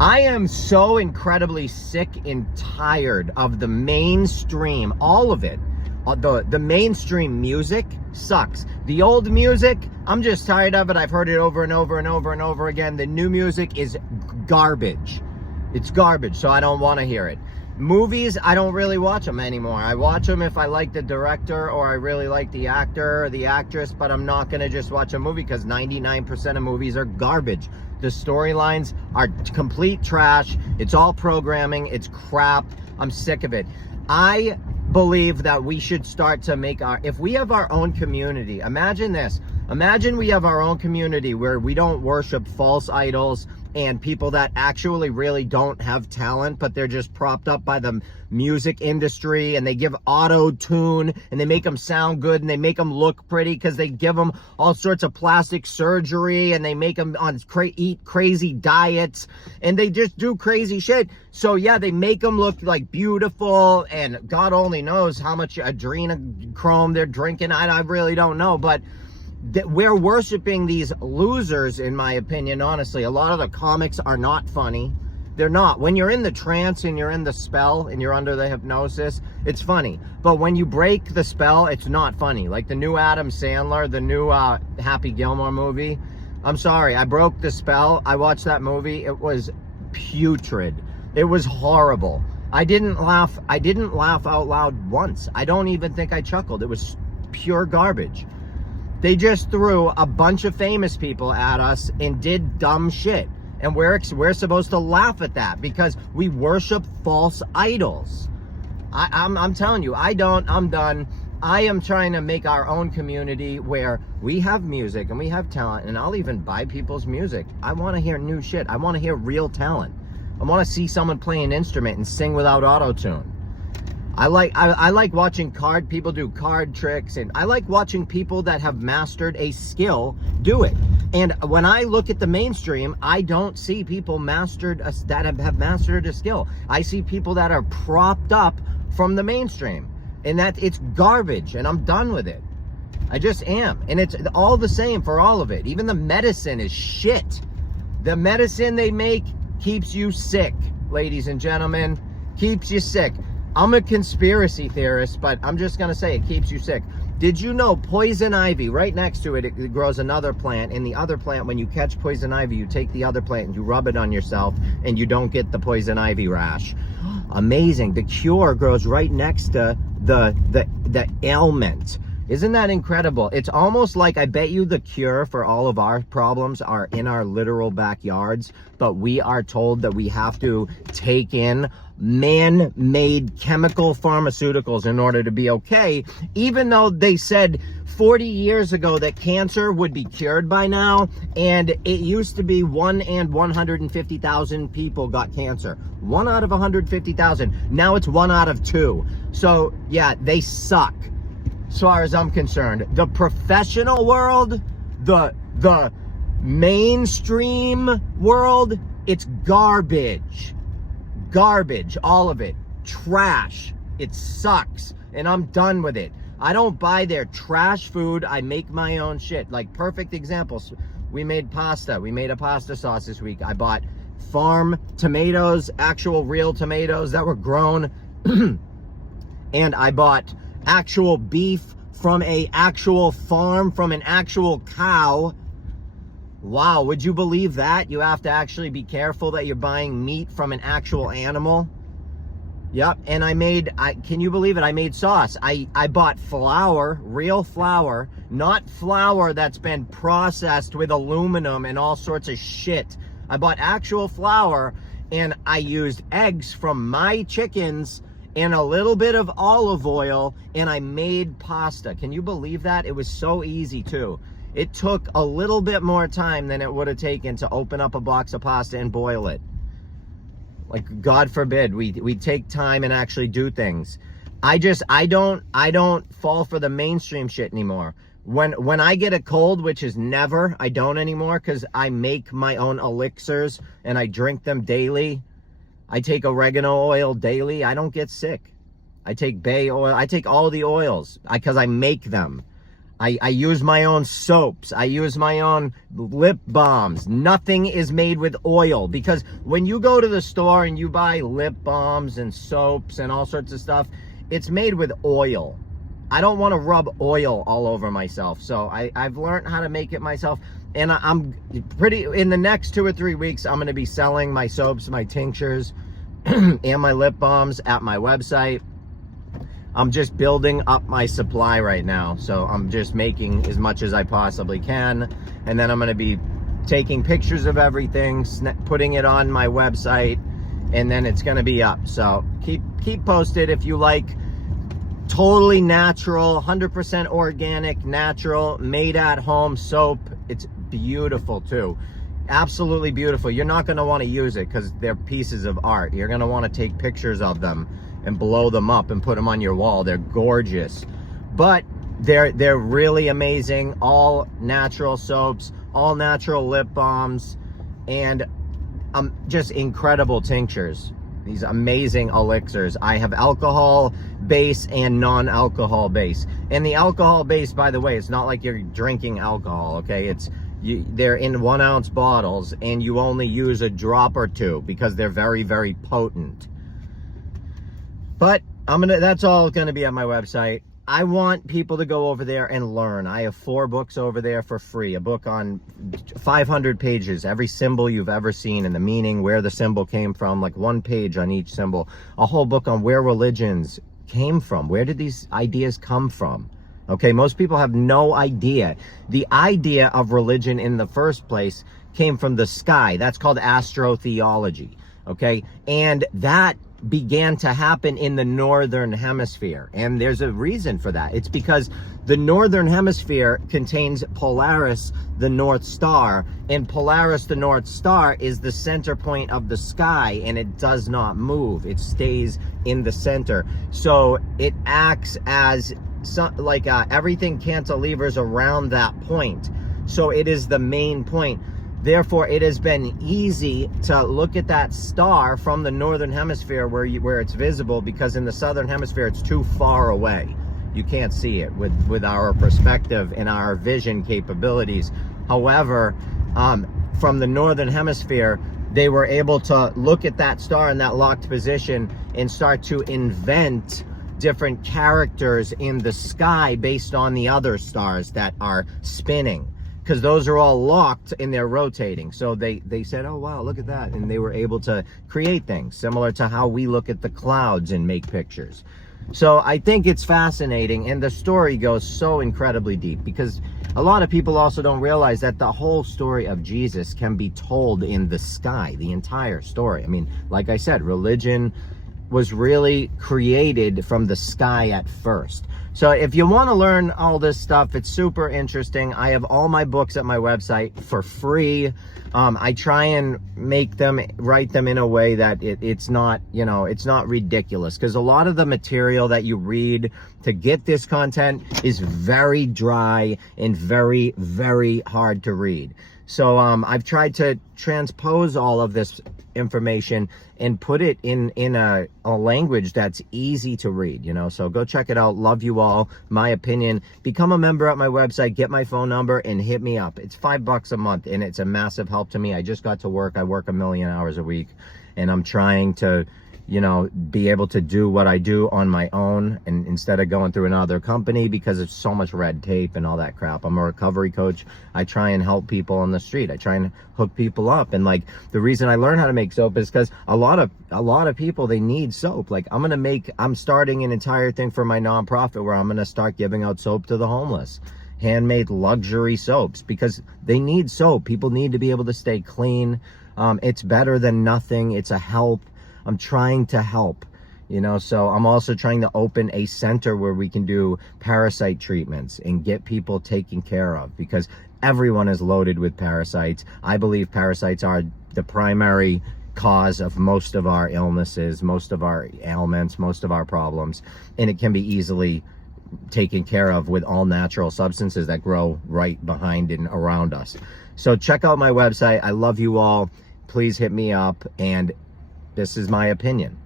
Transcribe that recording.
I am so incredibly sick and tired of the mainstream, all of it. The mainstream music sucks. The old music, I'm just tired of it. I've heard it over and over and over and over again. The new music is garbage. It's garbage, so I don't want to hear it. Movies, I don't really watch them anymore. I watch them if I like the director or I really like the actor or the actress, but I'm not going to just watch a movie because 99% of movies are garbage. The storylines are complete trash. It's all programming. It's crap. I'm sick of it. I believe that we should start to make if we have our own community, imagine this. Imagine we have our own community where we don't worship false idols and people that actually really don't have talent, but they're just propped up by the music industry, and they give auto-tune and they make them sound good and they make them look pretty because they give them all sorts of plastic surgery and they make them eat crazy diets and they just do crazy shit. So yeah, they make them look like beautiful, and God only knows how much adrenochrome they're drinking. I really don't know, but we're worshiping these losers, in my opinion. Honestly, a lot of the comics are not funny. They're not. When you're in the trance and you're in the spell and you're under the hypnosis, it's funny. But when you break the spell, it's not funny. Like the new Adam Sandler, the new Happy Gilmore movie. I'm sorry, I broke the spell. I watched that movie. It was putrid. It was horrible. I didn't laugh out loud once. I don't even think I chuckled. It was pure garbage. They just threw a bunch of famous people at us and did dumb shit. And we're supposed to laugh at that because we worship false idols. I'm telling you, I'm done. I am trying to make our own community where we have music and we have talent, and I'll even buy people's music. I want to hear new shit. I want to hear real talent. I want to see someone play an instrument and sing without auto-tune. I like watching people do card tricks, and I like watching people that have mastered a skill do it. And when I look at the mainstream, I don't see people that have mastered a skill. I see people that are propped up from the mainstream, and it's garbage, and I'm done with it. I just am. And it's all the same for all of it. Even the medicine is shit. The medicine they make keeps you sick, ladies and gentlemen. Keeps you sick. I'm a conspiracy theorist, but I'm just going to say it keeps you sick. Did you know poison ivy, right next to it, it grows another plant. In the other plant, when you catch poison ivy, you take the other plant and you rub it on yourself and you don't get the poison ivy rash. Amazing. The cure grows right next to the ailment. Isn't that incredible? It's almost like, I bet you the cure for all of our problems are in our literal backyards, but we are told that we have to take in man-made chemical pharmaceuticals in order to be okay, even though they said 40 years ago that cancer would be cured by now, and it used to be 1 in 150,000 people got cancer. 1 out of 150,000. Now it's 1 out of 2. So yeah, they suck. As far as I'm concerned, the professional world, the mainstream world, it's garbage. Garbage, all of it. Trash. It sucks. And I'm done with it. I don't buy their trash food. I make my own shit. Like, perfect examples. We made pasta. We made a pasta sauce this week. I bought farm tomatoes, actual real tomatoes that were grown. And I bought actual beef from an actual farm, from an actual cow. Wow, would you believe that? You have to actually be careful that you're buying meat from an actual animal. Yep, and can you believe it? I made sauce. I bought flour, real flour, not flour that's been processed with aluminum and all sorts of shit. I bought actual flour, and I used eggs from my chickens and a little bit of olive oil, and I made pasta. Can you believe that? It was so easy too. It took a little bit more time than it would have taken to open up a box of pasta and boil it. Like, God forbid we take time and actually do things. I don't fall for the mainstream shit anymore. When I get a cold, which is never, I don't anymore, because I make my own elixirs and I drink them daily. I take oregano oil daily. I don't get sick. I take bay oil. I take all the oils because I make them. I use my own soaps. I use my own lip balms. Nothing is made with oil, because when you go to the store and you buy lip balms and soaps and all sorts of stuff, it's made with oil. I don't want to rub oil all over myself. So I've learned how to make it myself. And I'm pretty, in the next 2 or 3 weeks, I'm going to be selling my soaps, my tinctures, and my lip balms at my website. I'm just building up my supply right now. So I'm just making as much as I possibly can. And then I'm going to be taking pictures of everything, putting it on my website, and then it's going to be up. So keep posted if you like totally natural, 100% organic, natural, made at home soap. It's beautiful too. Absolutely beautiful. You're not going to want to use it because they're pieces of art. You're going to want to take pictures of them and blow them up and put them on your wall. They're gorgeous, but they're really amazing. All natural soaps, all natural lip balms, and just incredible tinctures. These amazing elixirs. I have alcohol base and non-alcohol base. And the alcohol base, by the way, it's not like you're drinking alcohol, okay? They're in 1 ounce bottles, and you only use a drop or two because they're very, very potent. But that's all gonna be on my website. I want people to go over there and learn. I have 4 books over there for free. A book on 500 pages, every symbol you've ever seen and the meaning, where the symbol came from, like 1 page on each symbol. A whole book on where religions came from. Where did these ideas come from? Okay, most people have no idea. The idea of religion in the first place came from the sky. That's called astrotheology, okay? And that began to happen in the northern hemisphere, and there's a reason for that. It's because the northern hemisphere contains Polaris, the North Star, and Polaris, the North Star, is the center point of the sky, and it does not move. It stays in the center, so it acts as everything cantilevers around that point, so it is the main point. Therefore, it has been easy to look at that star from the northern hemisphere where it's visible, because in the southern hemisphere, it's too far away. You can't see it with our perspective and our vision capabilities. However, from the northern hemisphere, they were able to look at that star in that locked position and start to invent different characters in the sky based on the other stars that are spinning, because those are all locked and they're rotating. So they said, oh wow, look at that, and they were able to create things similar to how we look at the clouds and make pictures. So I think it's fascinating, and the story goes so incredibly deep, because a lot of people also don't realize that the whole story of Jesus can be told in the sky, the entire story. I mean, like I said, religion was really created from the sky at first. So if you want to learn all this stuff, it's super interesting. I have all my books at my website for free. I try and write them in a way that it's not, it's not ridiculous, because a lot of the material that you read to get this content is very dry and very, very hard to read. So I've tried to transpose all of this information and put it in a language that's easy to read, so go check it out. Love you all. My opinion, become a member at my website, get my phone number, and hit me up. It's $5 a month, and it's a massive help to me. I just got to work. I work 1 million hours a week, and I'm trying to be able to do what I do on my own, and instead of going through another company, because it's so much red tape and all that crap. I'm a recovery coach. I try and help people on the street. I try and hook people up. And the reason I learned how to make soap is because a lot of people, they need soap. I'm starting an entire thing for my nonprofit where I'm going to start giving out soap to the homeless. Handmade luxury soaps, because they need soap. People need to be able to stay clean. It's better than nothing. It's a help. I'm trying to help, so I'm also trying to open a center where we can do parasite treatments and get people taken care of, because everyone is loaded with parasites. I believe parasites are the primary cause of most of our illnesses, most of our ailments, most of our problems, and it can be easily taken care of with all natural substances that grow right behind and around us. So check out my website. I love you all. Please hit me up, and this is my opinion.